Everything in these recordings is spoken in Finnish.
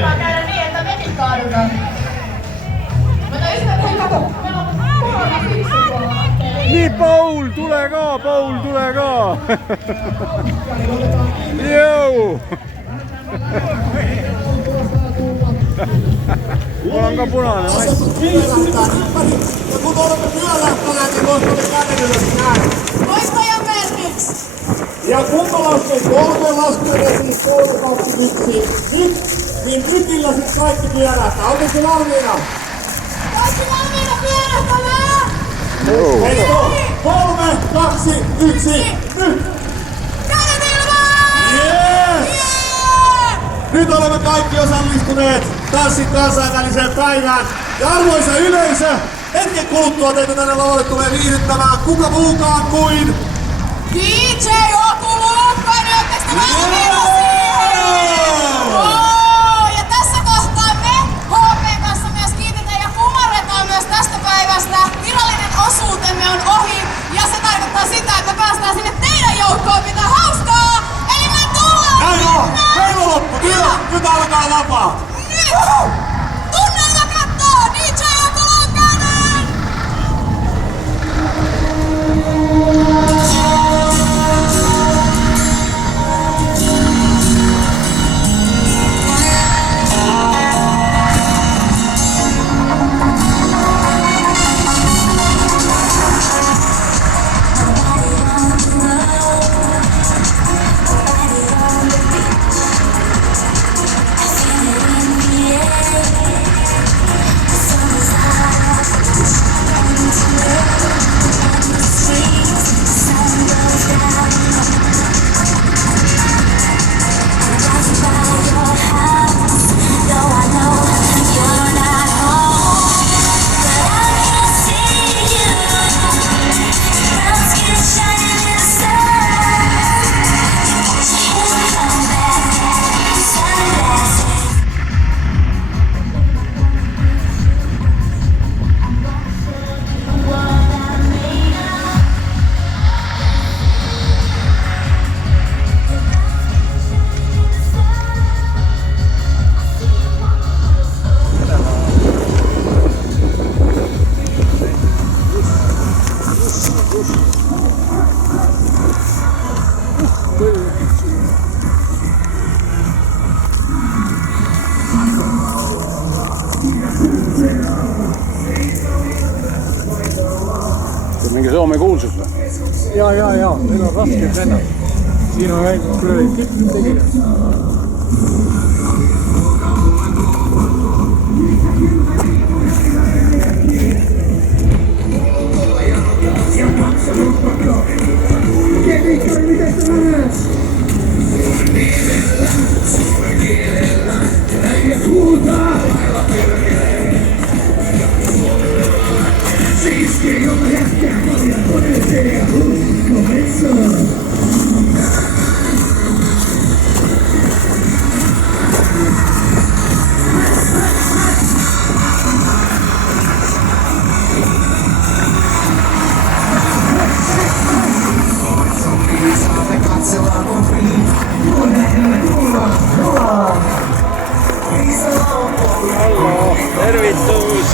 saattaa käydä niin, että mekin kaadutaan. Mutta ystävät, kato, meillä on koronafiksi tuolla. Niin, Paul, tuleekaan, Paul, tuleekaan. Joo. Onko punainen vai? Ja kun olemme pyörähtänään, niin voisimme käden ylös näin. Voittajan merkiksi! Ja kun mä lasken 3 laskuja, siis 3, 2, 1, nyt, niin nytillä sit kaikki pyörähtää. Oletteko valmiina? Kaikki valmiina pyörähtämään! Joo. 3, 2, 1, nyt! Kädet ilmaan! Yes! Yeah! Nyt olemme kaikki osallistuneet Tanssin kansainväliseen päivään. Ja arvoisa yleisö, hetken kuluttua teitä tänne lavalle tulee viihdyttämään kuka muukaan kuin DJ Joku Luukkonen, ootteko te valmiina siihen? Wow! Ja tässä kohtaa me HP:n kanssa myös kiitetään ja kumarretaan myös tästä päivästä. Virallinen osuutemme on ohi ja se tarkoittaa sitä, että me päästään sinne teidän joukkoon pitää hauskaa! Eli me tullaan näin on! sinne! Meillä loppu! Nyt alkaa vapaa! Nyt! Tunnelma kattoo! DJ Joku Luukkonen! Minkä Suomen kuulsus vai? Jaa. Meillä on raskin lennä. Siinä on kyllä tekijä. Hallo, tervitus!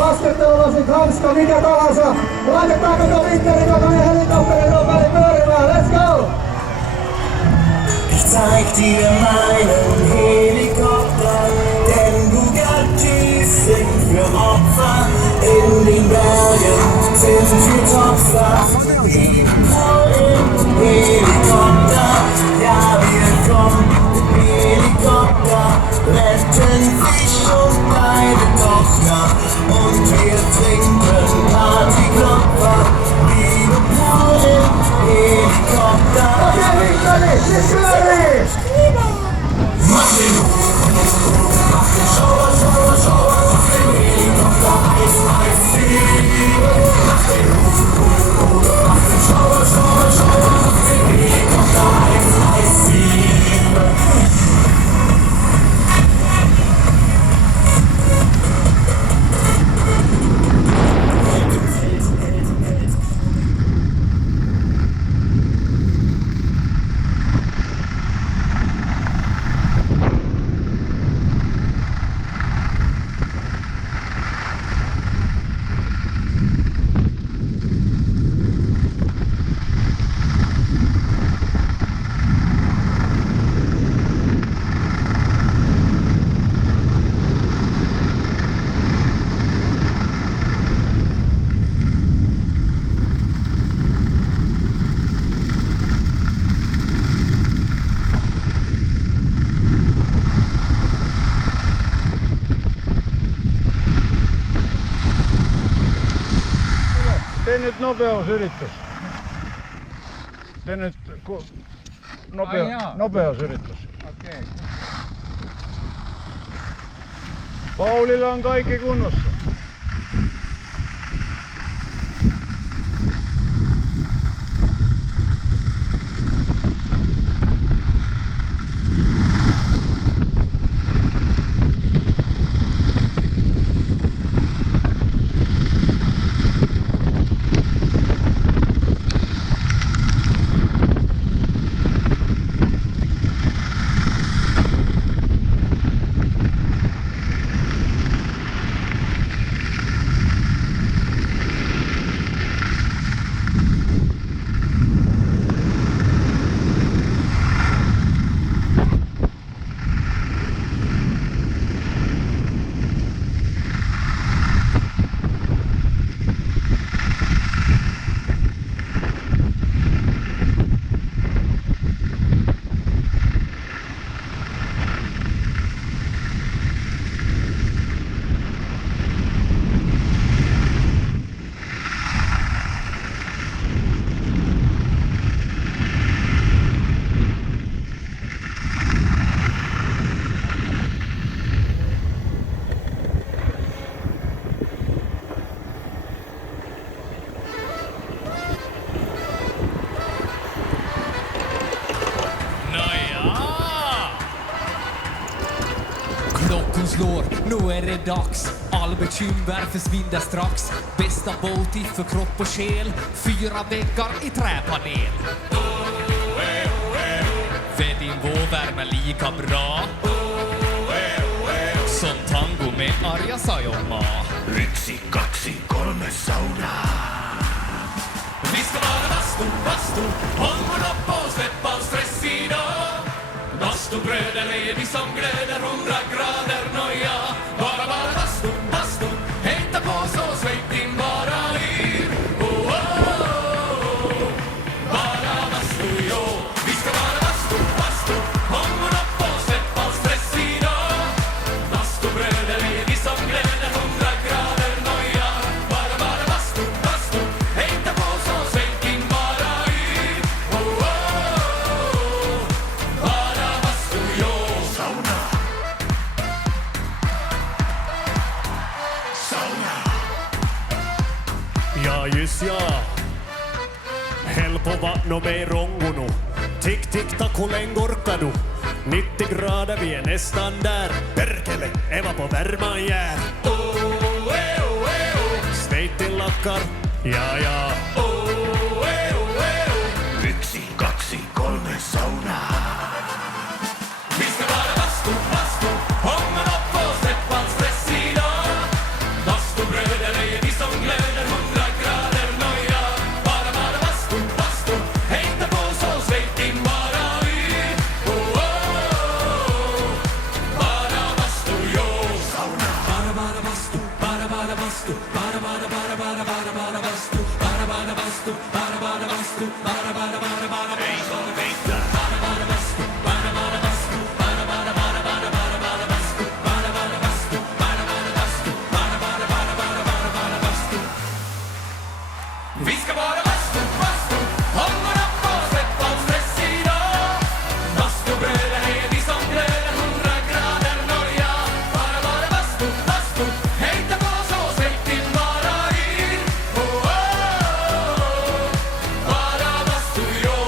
Laskettelulasit, hanska, mikä tahansa. Laitetaanko tuo Winterikokoinen helikopteri nopeasti pyörimään? Let's go! Ich zeig dir meinen Helikopter, denn Bugatti sind für Opfer. In den Bergen sind wir Topfer. Wir im Helikopter, ja wir kommen im Helikopter, retten Fisch und meine Tochter und wir trinken Partyklopfer. Wir im Helikopter. Mach den Schauer, Schauer, Schauer, mach den Helikopter heiß, heiß, mach den Schauer, Schauer, Schauer, mach den Helikopter heiß, heiß, Tee nyt nopeusyritys. Tee nyt nopeusyritys. Okei. Paulilla on kaikki kunnossa. Klockan slår, nu är det dags. All bekymmer försvinner strax. Bästa Baltic för kropp och själ. 4 väggar i träpanel. För din vårvärme lika bra som tango med Arja Saijonmaa. 1, 2, 3 sauna. Vi ska vara bastu, hångorna på, släppa stress idag. Bastubröder är vi som glöder 100 grader noja. Bara bastu, hejta på så svejt din bara lir. Oh, oh, oh. Bara bastu, jo. Vi ska vara bastu, hångorna på, släppa stress idag. Bastubröder är vi som glöder 100 grader noja. Bara bastu, hejta på så svejt din bara lir. Oh, oh, oh. Bara bastu, jo. no me rongunu. Tick tick takulen gorkadu. 90 grader vi är nästan där. Perkele, Eva på värman jär. Sveitin lakkar, ja. 1, 2, 3 saunaa. Vi ska vara bastu, hången upp och släpp all stress idag. Bastubröder är vi som glöder 100 grader noja. Bara bastu, hängta på så svejt in bara vi. Bara bastu, jo. Bara bastu, bara bastu, bara bastu, bara bastu, bara bastu, bara bastu, bara hej som vejta. Bara bastu, bara bastu, bara bastu, bara bastu, bara bastu. Vi ska vara bastu, hången upp och släpp all stress idag. Bastubröder är vi som glöder 100 grader noja. Bara bastu, hängta på så svejt in bara i. Bara bastu, jo.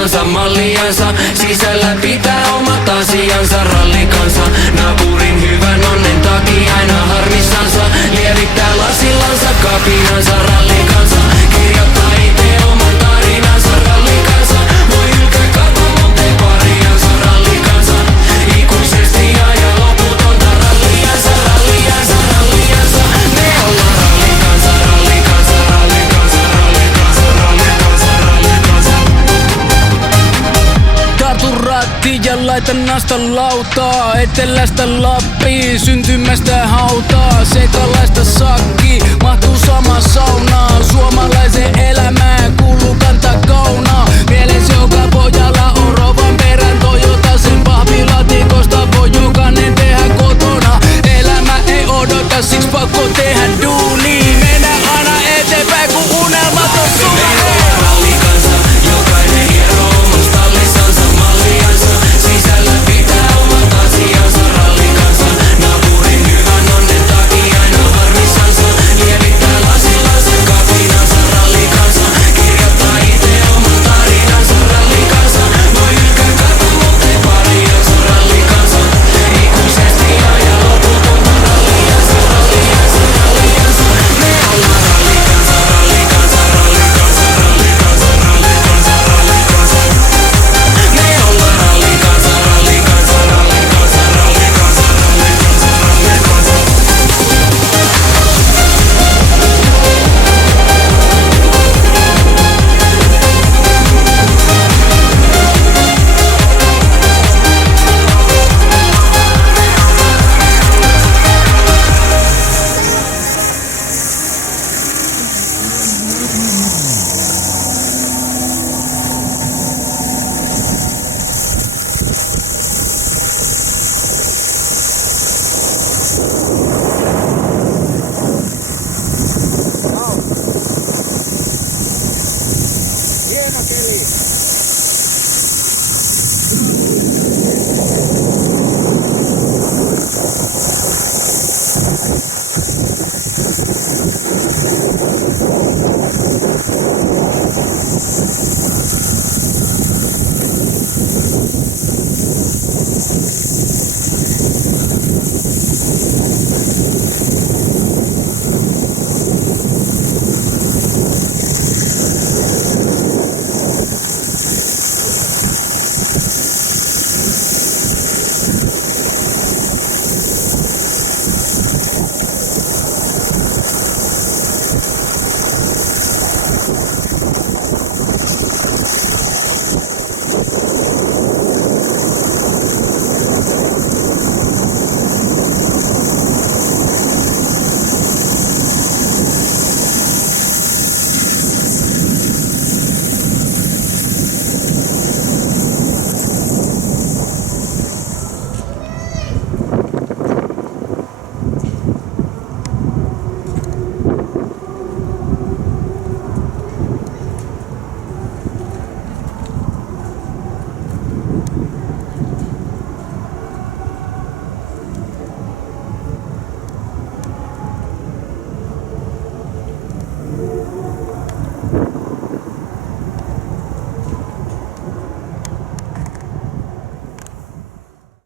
kanssa malliansa. Sisällä pitää omat asiansa rallikansa. Naapurin hyvän onnen takia aina harmissansa. Lievittää lasillansa kapinansa rallikansa. Kirjoittaa ite oman tarinansa rallikansa. Voi ylkää kartan monteen pariansa rallikansa. Ikuisesti aja loputonta ralliansa, ralliansa, ralliansa. Me ollaan rallikansa, rallikansa, rallikansa, rallikansa, rallikansa, rallikansa. Tartu ratti ja laita nasta lautaa. Etelästä Lappiin, syntymästä hautaa. Sekalaista sakki, mahtuu sama saunaan. Suomalaisen elämään kuuluu kantaa kaunaa. Mielessä joka pojalla on rova